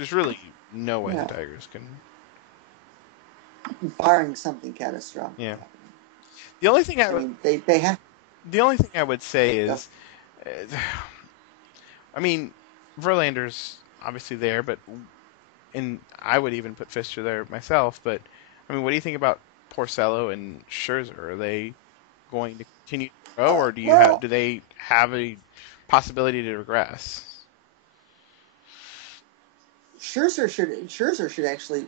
There's really no You way the know, Tigers can. barring something catastrophic Yeah. happening. The only thing I I would mean, they have the only thing I would say go. is, uh, I mean, Verlander's obviously there, but and I would even put Fister there myself. But I mean, what do you think about Porcello and Scherzer? Are they going to continue to grow, or Well, do they have a possibility to regress? Scherzer should actually,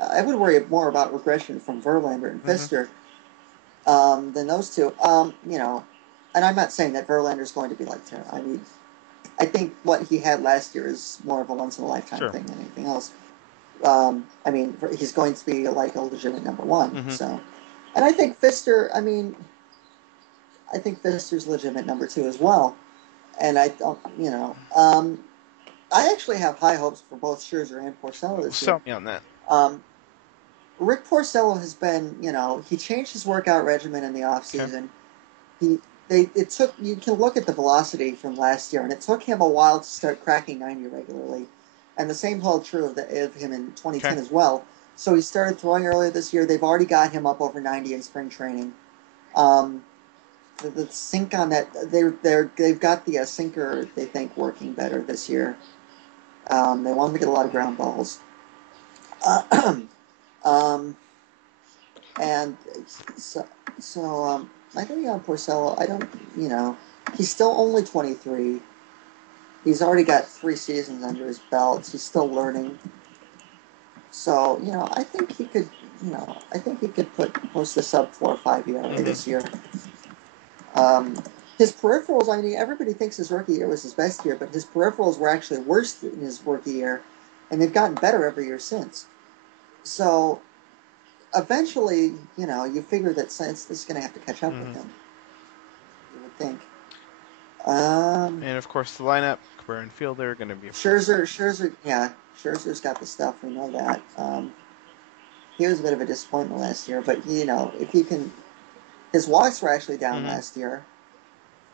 I would worry more about regression from Verlander and Hmm. Fister than those two. And I'm not saying that Verlander's going to be like Terra. I mean, I think what he had last year is more of a once in a lifetime Sure. thing than anything else. I mean, he's going to be like a legitimate number one. Hmm. So, and I think Fister. I mean, I think Fister's legitimate number two as well. And I don't, I actually have high hopes for both Scherzer and Porcello this year. Sell me on that. Um, Rick Porcello has been, he changed his workout regimen in the off Okay. season. He it took you can look at the velocity from last year, and it took him a while to start cracking 90 regularly, and the same held true of him in Okay. 2010 as well. So he started throwing earlier this year. They've already got him up over 90 in spring training. Um, the sink on that they've got the sinker they think working better this year. They want him to get a lot of ground balls. Um, and so I think on Porcello, I don't, he's still only 23. He's already got 3 seasons under his belt. He's still learning. So, I think he could, I think he could post a sub 4 or 5 ERA Hmm. this year. Um, his peripherals, I mean, everybody thinks his rookie year was his best year, but his peripherals were actually worse in his rookie year, and they've gotten better every year since. So, eventually, you figure that since this is going to have to catch up with Hmm. him, you would think. Um, And of course, the lineup, Cabrera and Fielder, are going to be. Scherzer, yeah, Scherzer's got the stuff. We know that. He was a bit of a disappointment last year, but if he can, his walks were actually down Hmm. last year,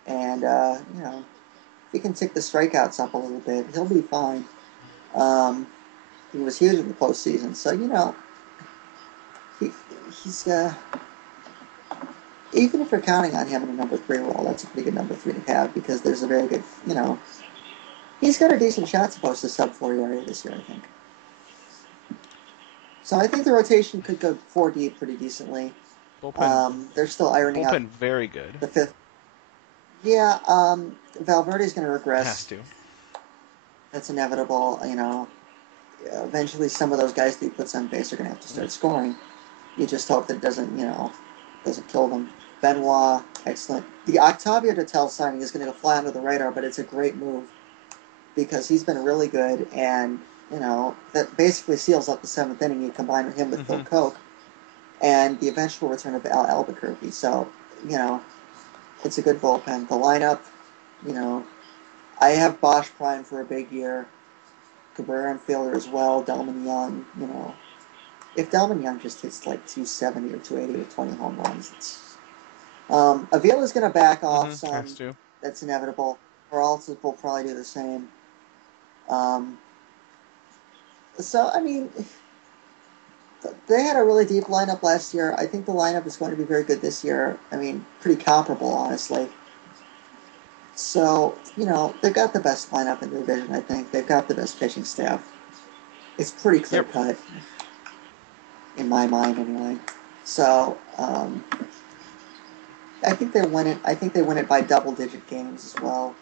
and if he can tick the strikeouts up a little bit, he'll be fine. Um, he was huge in the postseason, so he he's even if you're counting on him in a number three role, that's a pretty good number three to have because there's a very good, he's got a decent shot to post a sub 4 ERA this year, I think. So I think the rotation could go 4 deep pretty decently. Bullpen, They're still ironing out bullpen, very good. the fifth. Yeah, Valverde's going to Has regress. to. That's inevitable. Eventually some of those guys that he puts on base are going to have to start scoring. You just hope that it doesn't kill them. Benoit, excellent. The Octavio Dotel signing is going to go fly under the radar, but it's a great move because he's been really good, and that basically seals up the seventh inning. You combine him with Phil Hmm. Koch, and the eventual return of Al Albuquerque. So, it's a good bullpen. The lineup, you know, I have Bosch prime for a big year. Cabrera and Fielder as well. Delman Young, if Delman Young just hits like 270 or 280 with 20 home runs, Avila's going to back off Hmm. Has some. to. That's inevitable. Peralta will probably do the same. Um, so, I mean, they had a really deep lineup last year. I think the lineup is going to be very good this year. I mean, pretty comparable, honestly. So, they've got the best lineup in the division, I think. They've got the best pitching staff. It's pretty clear Yep. cut, in my mind, anyway. So, I think they win it. I think they win it by double digit games as well.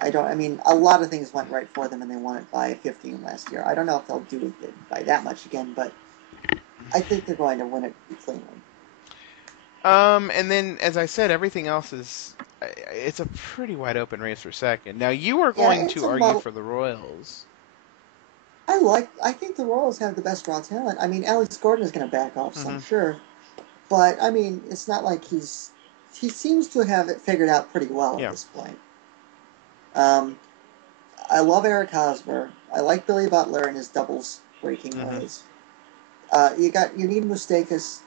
I mean, a lot of things went right for them and they won it by 15 last year. I don't know if they'll do it by that much again, but I think they're going to win it cleanly. And then, as I said, everything else is. It's a pretty wide open race for second. Now, you are Yeah, going it's to a argue muddle. for the Royals. I think the Royals have the best raw talent. I mean, Alex Gordon is going to back off some, Hmm. sure. But, I mean, it's not like he seems to have it figured out pretty well at Yeah. this point. Um, I love Eric Hosmer. I like Billy Butler and his doubles breaking Hmm. ways. You need Mustakas.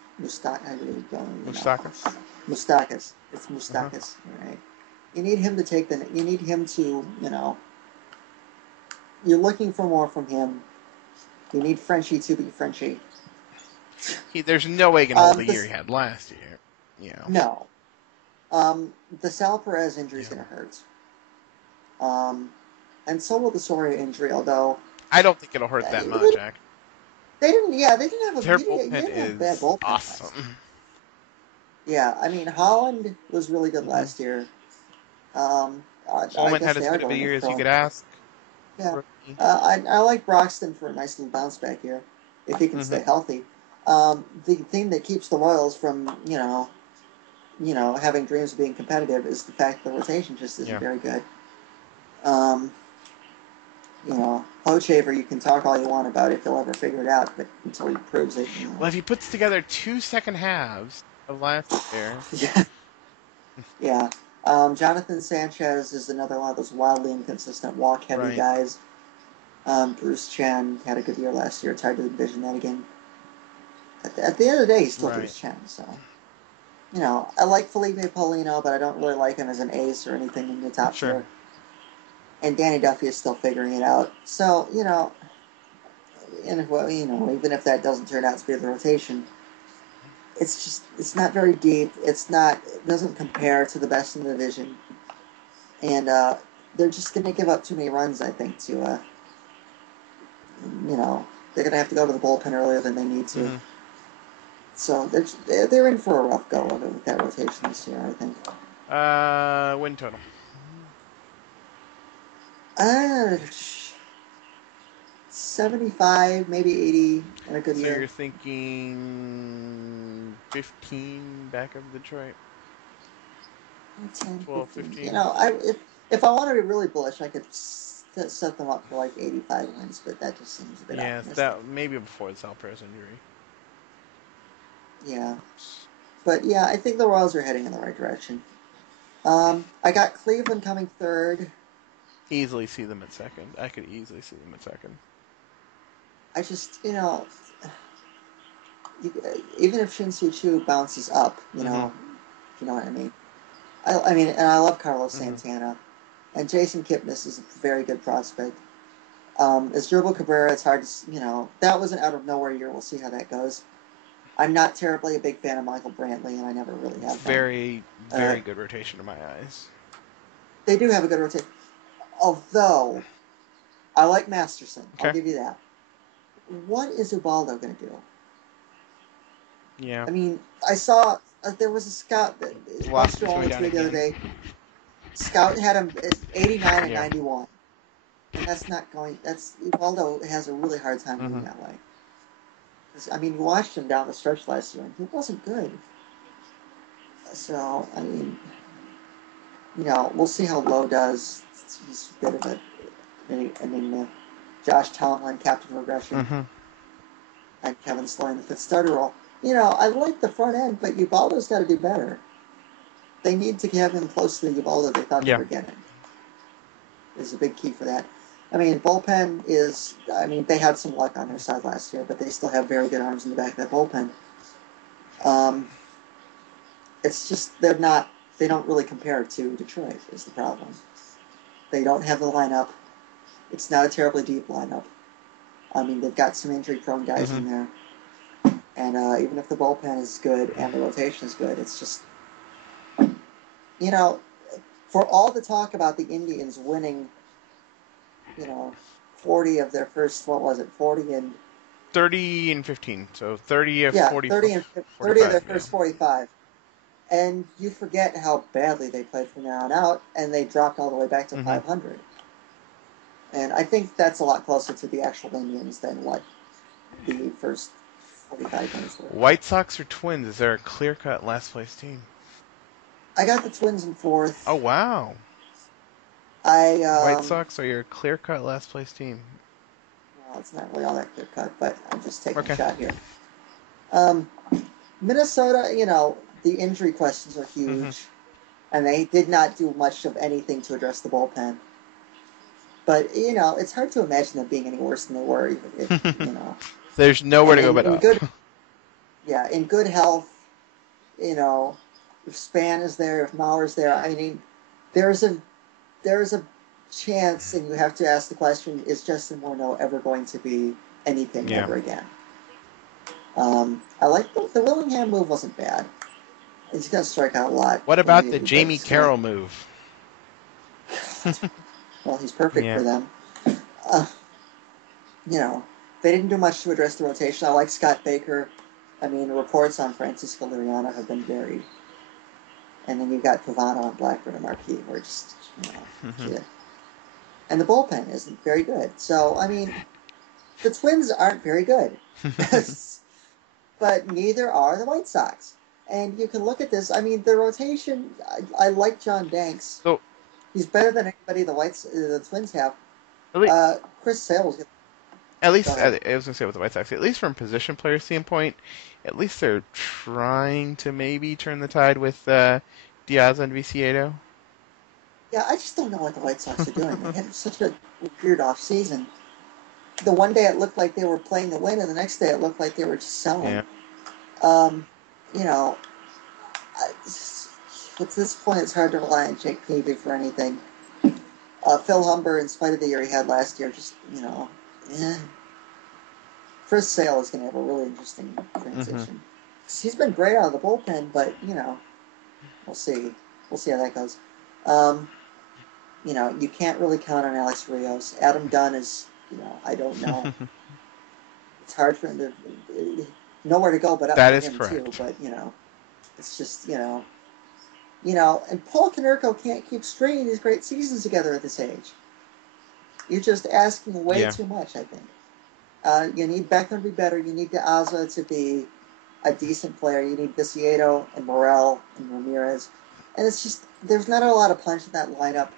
I really don't even know. Mustakas. Mustakas. It's Uh-huh. Mustakas, right? You need him to take the. You need him to, you're looking for more from him. You need Frenchie to be Frenchie. There's no way he can hold the year This he had last year. You know. no. The Sal Perez injury is Yeah. going to hurt. And so will the Soria injury, although I don't think it'll hurt that much, actually. they didn't. Yeah, they didn't have a. Their You bullpen didn't have bad is bullpen last year. awesome. Yeah, I mean Holland was really good Mm-hmm. last year. I Coleman guess had they as are good of a going year with as you Chrome. could ask. Yeah, Rookie. I like Broxton for a nice little bounce back here if he can Mm-hmm. stay healthy. The thing that keeps the Royals from having dreams of being competitive is the fact that the rotation just isn't Yeah. very good. Hochaver, you can talk all you want about if he'll ever figure it out, but until he proves it, Well, if he puts together 2 second halves of last year, yeah, yeah. Jonathan Sanchez is another one of those wildly inconsistent walk-heavy right, guys. Bruce Chen had a good year last year. It's hard to envision that again. At the end of the day, he's still right, Bruce Chen, so. I like Felipe Polino, but I don't really like him as an ace or anything in the top sure. tier. And Danny Duffy is still figuring it out. So, even if that doesn't turn out to be the rotation, it's not very deep. It doesn't compare to the best in the division. And they're just going to give up too many runs, I think, they're going to have to go to the bullpen earlier than they need to. Mm-hmm. So they're in for a rough go of it with that rotation this year, I think. Win total. 75, maybe 80 in a good So year. you're thinking 15 back of Detroit? 10, 12, 15. 15? If I wanted to be really bullish, I could set them up for like 85 wins, but that just seems a bit Yes, optimistic. that maybe before the Sal Perez injury. Yeah. But yeah, I think the Royals are heading in the right direction. I got Cleveland coming third. Easily see them at second. I could easily see them at second. I just, even if Shin-Soo Choo bounces up, Mm-hmm. you know what I mean. I mean, and I love Carlos Mm-hmm. Santana, and Jason Kipnis is a very good prospect. As Dribble Cabrera, it's hard to, that was an out of nowhere year. We'll see how that goes. I'm not terribly a big fan of Michael Brantley, and I never really have been. Very, Uh, very good rotation in my eyes. they do have a good rotation, although I like Masterson. I'll Okay. give you that. What is Ubaldo going to do? Yeah. I mean, I saw there was a scout that Buster Velocity's going Olney down tweeted the other again. day. Scout had him at 89 and Yeah. 91, and that's not going. That's Ubaldo has a really hard time Mm-hmm. going that way. I mean, you watched him down the stretch last year, and he wasn't good. So, I mean, we'll see how Lowe does. He's a bit of an enigma. Josh Tomlin, captain regression, Mm-hmm. and Kevin Sloy in the fifth starter role. I like the front end, but Ubaldo's got to do better. They need to have him close to the Ubaldo they thought they Yeah. were getting. Is a big key for that. I mean, bullpen is. I mean, they had some luck on their side last year, but they still have very good arms in the back of that bullpen. It's just they're not. They don't really compare to Detroit. Is the problem. They don't have the lineup. It's not a terribly deep lineup. I mean, they've got some injury-prone guys Mm-hmm. in there, and even if the bullpen is good and the rotation is good, it's just for all the talk about the Indians winning, 40 of their first, what was it, 40 and 30 and 15. So 30 of yeah, 40, 30 of their 45. Yeah. first 45. And you forget how badly they played from there on out, and they dropped all the way back to Mm-hmm. 500. And I think that's a lot closer to the actual Indians than what the first 45 games were. White Sox or Twins? Is there a clear-cut last place team? I got the Twins in fourth. Oh wow! White Sox are your clear-cut last place team. Well, it's not really all that clear cut, but I'm just taking Okay. a shot here. Minnesota, the injury questions are huge, Mm-hmm. and they did not do much of anything to address the bullpen. But it's hard to imagine them being any worse than they were. There's nowhere to go but in up. good, yeah, in good health. If Span is there, if Mauer's there, I mean, there's a chance, and you have to ask the question: is Justin Morneau ever going to be anything Yeah. ever again? I like the Willingham move wasn't bad. He's going to strike out a lot, What about the maybe, but Jamie Carroll move? well, he's perfect Yeah. for them. Uh, you know, they didn't do much to address the rotation. I like Scott Baker. I mean, the reports on Francisco Liriano have been varied. And then you've got Pavano and Blackburn and Marquis, who are just, shit. And the bullpen isn't very good. So, I mean, the Twins aren't very good. But neither are the White Sox. And you can look at this. I mean, the rotation, I like John Danks. So He's better than anybody the Twins have. at least, Chris Sale's. at Go least I ahead. was gonna say with the White Sox, at least from position player standpoint, at least they're trying to maybe turn the tide with Diaz and Viciedo. Yeah, I just don't know what the White Sox are doing. They had such a weird off season. The one day it looked like they were playing to win, and the next day it looked like they were just selling. Yeah. Um, you know, at this point, it's hard to rely on Jake Peavy for anything. Phil Humber, in spite of the year he had last year, just eh. Chris Sale is going to have a really interesting Hmm. transition. He's been great out of the bullpen, but we'll see. We'll see how that goes. Um, you can't really count on Alex Rios. Adam Dunn is, I don't know. It's hard for him to nowhere to go but up That for is him too. correct. But it's just and Paul Konerko can't keep stringing these great seasons together at this age. You're just asking way Yeah. too much, I think. You need Beckham to be better. You need DeAza to be a decent player. You need Viciedo and Morel and Ramirez. And it's just, there's not a lot of punch in that lineup.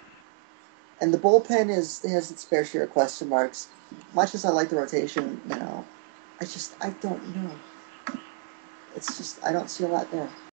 And the bullpen has its fair share of question marks. Much as I like the rotation, I don't know. It's just, I don't see a lot there.